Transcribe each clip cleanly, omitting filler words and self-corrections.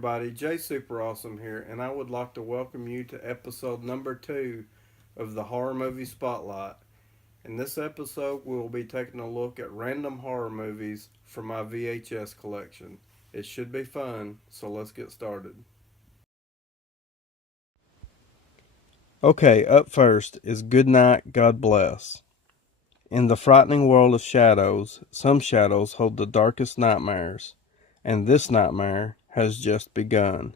everybody, Jay Super Awesome here, and I would like to welcome you to episode number 2 of the Horror Movie Spotlight. In this episode, we will be taking a look at random horror movies from my VHS collection. It should be fun, so let's get started. Okay, up first is Goodnight God Bless. In the frightening world of shadows, some shadows hold the darkest nightmares, and this nightmare has just begun.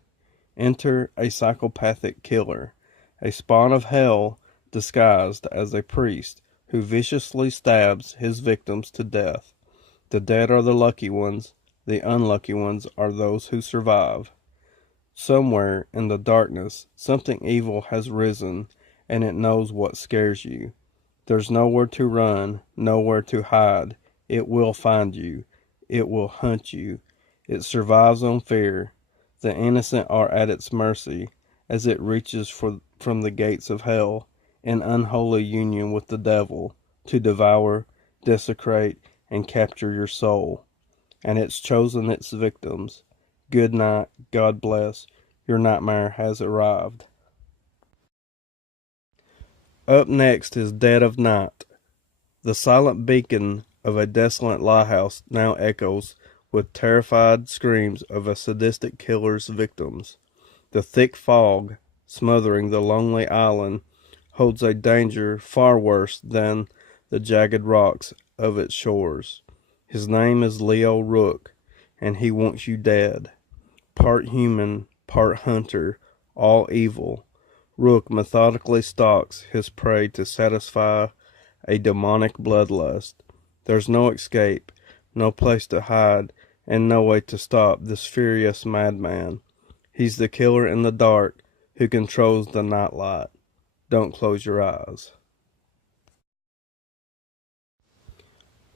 Enter a psychopathic killer, a spawn of hell disguised as a priest who viciously stabs his victims to death. The dead are the lucky ones, the unlucky ones are those who survive. Somewhere in the darkness, something evil has risen, and it knows what scares you. There's nowhere to run, nowhere to hide. It will find you. It will hunt you. It survives on fear. The innocent are at its mercy as it reaches from the gates of hell in unholy union with the devil to devour, desecrate, and capture your soul. And it's chosen its victims. Good night, God bless. Your nightmare has arrived. Up next is Dead of Night. The silent beacon of a desolate lighthouse now echoes with terrified screams of a sadistic killer's victims. The thick fog, smothering the lonely island, holds a danger far worse than the jagged rocks of its shores. His name is Leo Rook, and he wants you dead. Part human, part hunter, all evil, Rook methodically stalks his prey to satisfy a demonic bloodlust. There's no escape, no place to hide, and no way to stop this furious madman. He's the killer in the dark who controls the nightlight. Don't close your eyes.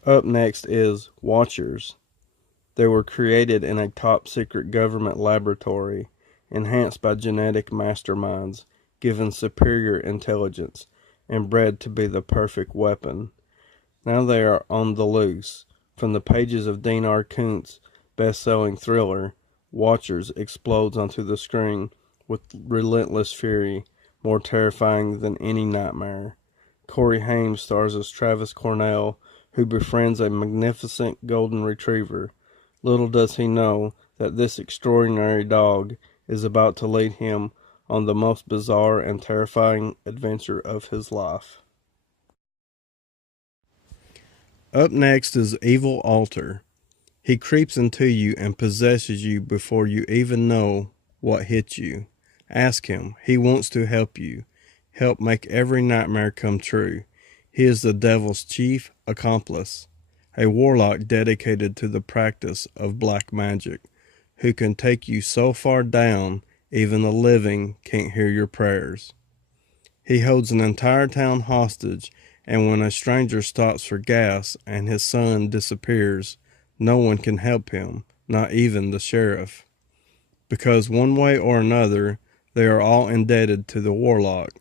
Up next is Watchers. They were created in a top-secret government laboratory, enhanced by genetic masterminds, given superior intelligence, and bred to be the perfect weapon. Now they are on the loose. From the pages of Dean R. Kuntz's best-selling thriller, Watchers explodes onto the screen with relentless fury, more terrifying than any nightmare. Corey Haim stars as Travis Cornell, who befriends a magnificent golden retriever. Little does he know that this extraordinary dog is about to lead him on the most bizarre and terrifying adventure of his life. Up next is Evil Altar. He creeps into you and possesses you before you even know what hit you. Ask him. He wants to help you. Help make every nightmare come true. He is the devil's chief accomplice, a warlock dedicated to the practice of black magic, who can take you so far down even the living can't hear your prayers. He holds an entire town hostage, and when a stranger stops for gas and his son disappears, no one can help him, not even the sheriff. Because one way or another, they are all indebted to the warlock.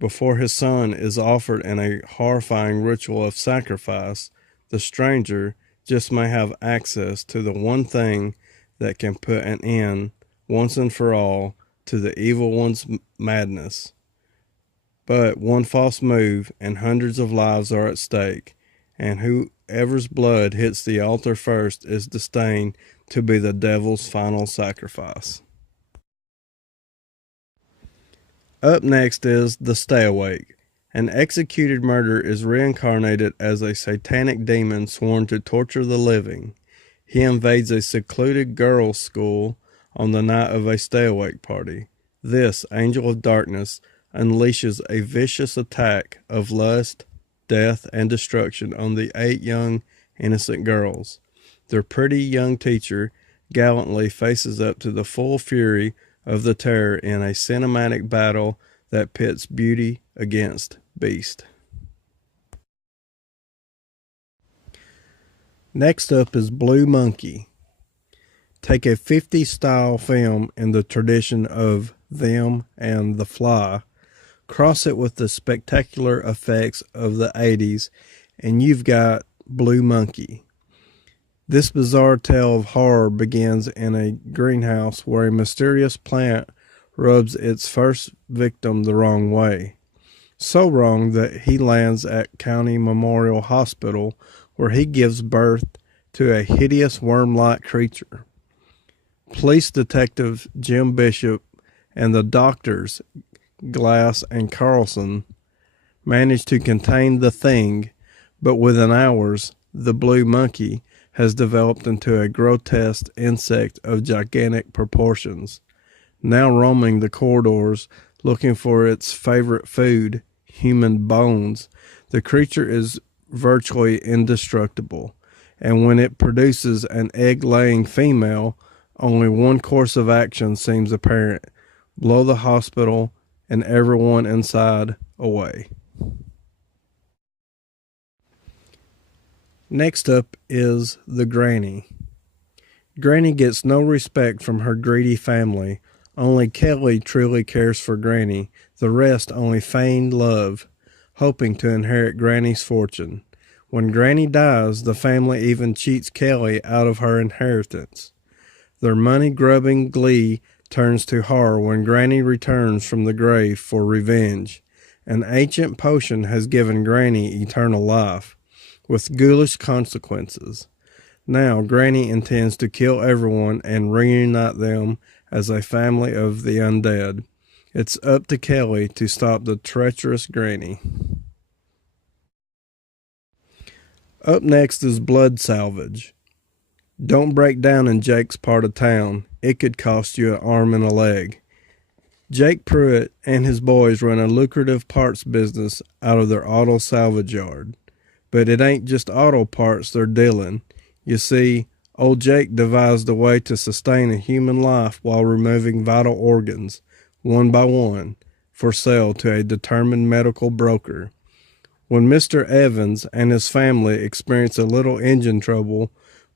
Before his son is offered in a horrifying ritual of sacrifice, the stranger just may have access to the one thing that can put an end, once and for all, to the evil one's madness. But one false move and hundreds of lives are at stake, and whoever's blood hits the altar first is destined to be the devil's final sacrifice. Up next is The Stay Awake. An executed murderer is reincarnated as a satanic demon sworn to torture the living. He invades a secluded girls' school on the night of a stay-awake party. This angel of darkness unleashes a vicious attack of lust, death, and destruction on the 8 young, innocent girls. Their pretty young teacher gallantly faces up to the full fury of the terror in a cinematic battle that pits beauty against beast. Next up is Blue Monkey. Take a 50s style film in the tradition of Them and The Fly, cross it with the spectacular effects of the 80s, and you've got Blue Monkey. This bizarre tale of horror begins in a greenhouse where a mysterious plant rubs its first victim the wrong way. So wrong that he lands at County Memorial Hospital where he gives birth to a hideous worm-like creature. Police Detective Jim Bishop and the doctors Glass and Carlson manage to contain the thing, but within hours, the blue monkey has developed into a grotesque insect of gigantic proportions. Now roaming the corridors looking for its favorite food, human bones, the creature is virtually indestructible. And when it produces an egg laying female, only one course of action seems apparent: blow the hospital and everyone inside away. Next up is the Granny. Granny gets no respect from her greedy family. Only Kelly truly cares for Granny. The rest only feigned love, hoping to inherit Granny's fortune. When Granny dies, the family even cheats Kelly out of her inheritance. Their money-grubbing glee turns to horror when Granny returns from the grave for revenge. An ancient potion has given Granny eternal life, with ghoulish consequences. Now, Granny intends to kill everyone and reunite them as a family of the undead. It's up to Kelly to stop the treacherous Granny. Up next is Blood Salvage. Don't break down in Jake's part of town. It could cost you an arm and a leg. Jake Pruitt and his boys run a lucrative parts business out of their auto salvage yard. But it ain't just auto parts they're dealing. You see, old Jake devised a way to sustain a human life while removing vital organs, one by one, for sale to a determined medical broker. When Mr. Evans and his family experience a little engine trouble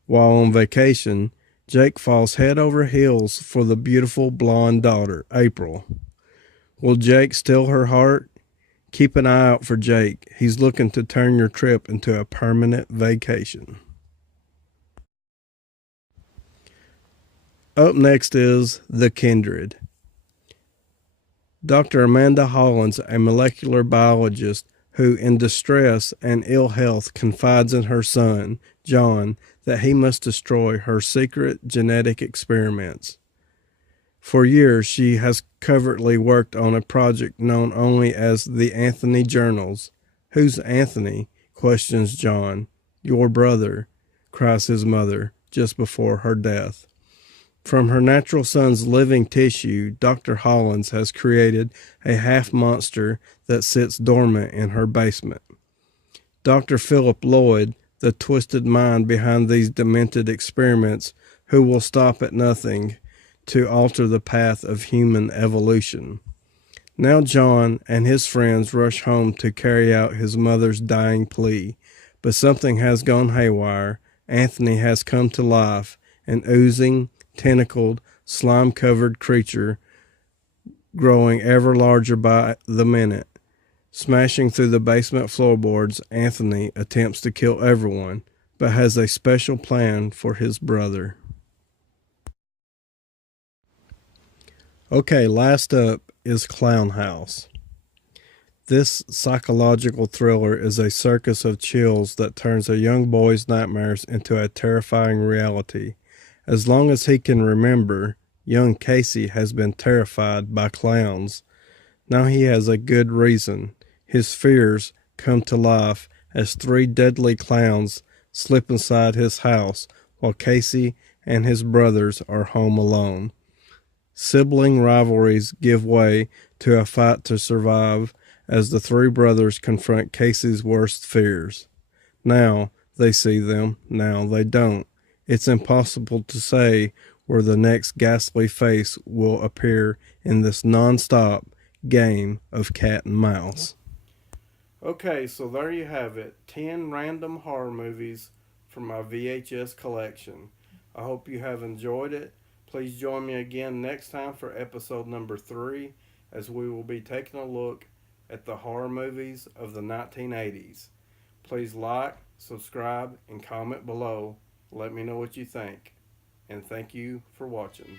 while on vacation, Jake falls head over heels for the beautiful blonde daughter, April. Will Jake steal her heart? Keep an eye out for Jake. He's looking to turn your trip into a permanent vacation. Up next is The Kindred. Dr. Amanda Hollins, a molecular biologist who, in distress and ill health, confides in her son, John, that he must destroy her secret genetic experiments. For years, she has covertly worked on a project known only as the Anthony Journals. Who's Anthony? Questions John. Your brother, cries his mother just before her death. From her natural son's living tissue, Dr. Hollins has created a half monster that sits dormant in her basement. Dr. Philip Lloyd, the twisted mind behind these demented experiments, who will stop at nothing to alter the path of human evolution. Now John and his friends rush home to carry out his mother's dying plea, but something has gone haywire. Anthony has come to life, an oozing, tentacled, slime-covered creature growing ever larger by the minute. Smashing through the basement floorboards, Anthony attempts to kill everyone, but has a special plan for his brother. Okay, last up is Clownhouse. This psychological thriller is a circus of chills that turns a young boy's nightmares into a terrifying reality. As long as he can remember, young Casey has been terrified by clowns. Now he has a good reason. His fears come to life as three deadly clowns slip inside his house while Casey and his brothers are home alone. Sibling rivalries give way to a fight to survive as the three brothers confront Casey's worst fears. Now they see them, now they don't. It's impossible to say where the next ghastly face will appear in this non-stop game of cat and mouse. Okay, so there you have it. 10 random horror movies from my VHS collection. I hope you have enjoyed it. Please join me again next time for episode number 3, as we will be taking a look at the horror movies of the 1980s. Please like, subscribe, and comment below. Let me know what you think. And thank you for watching.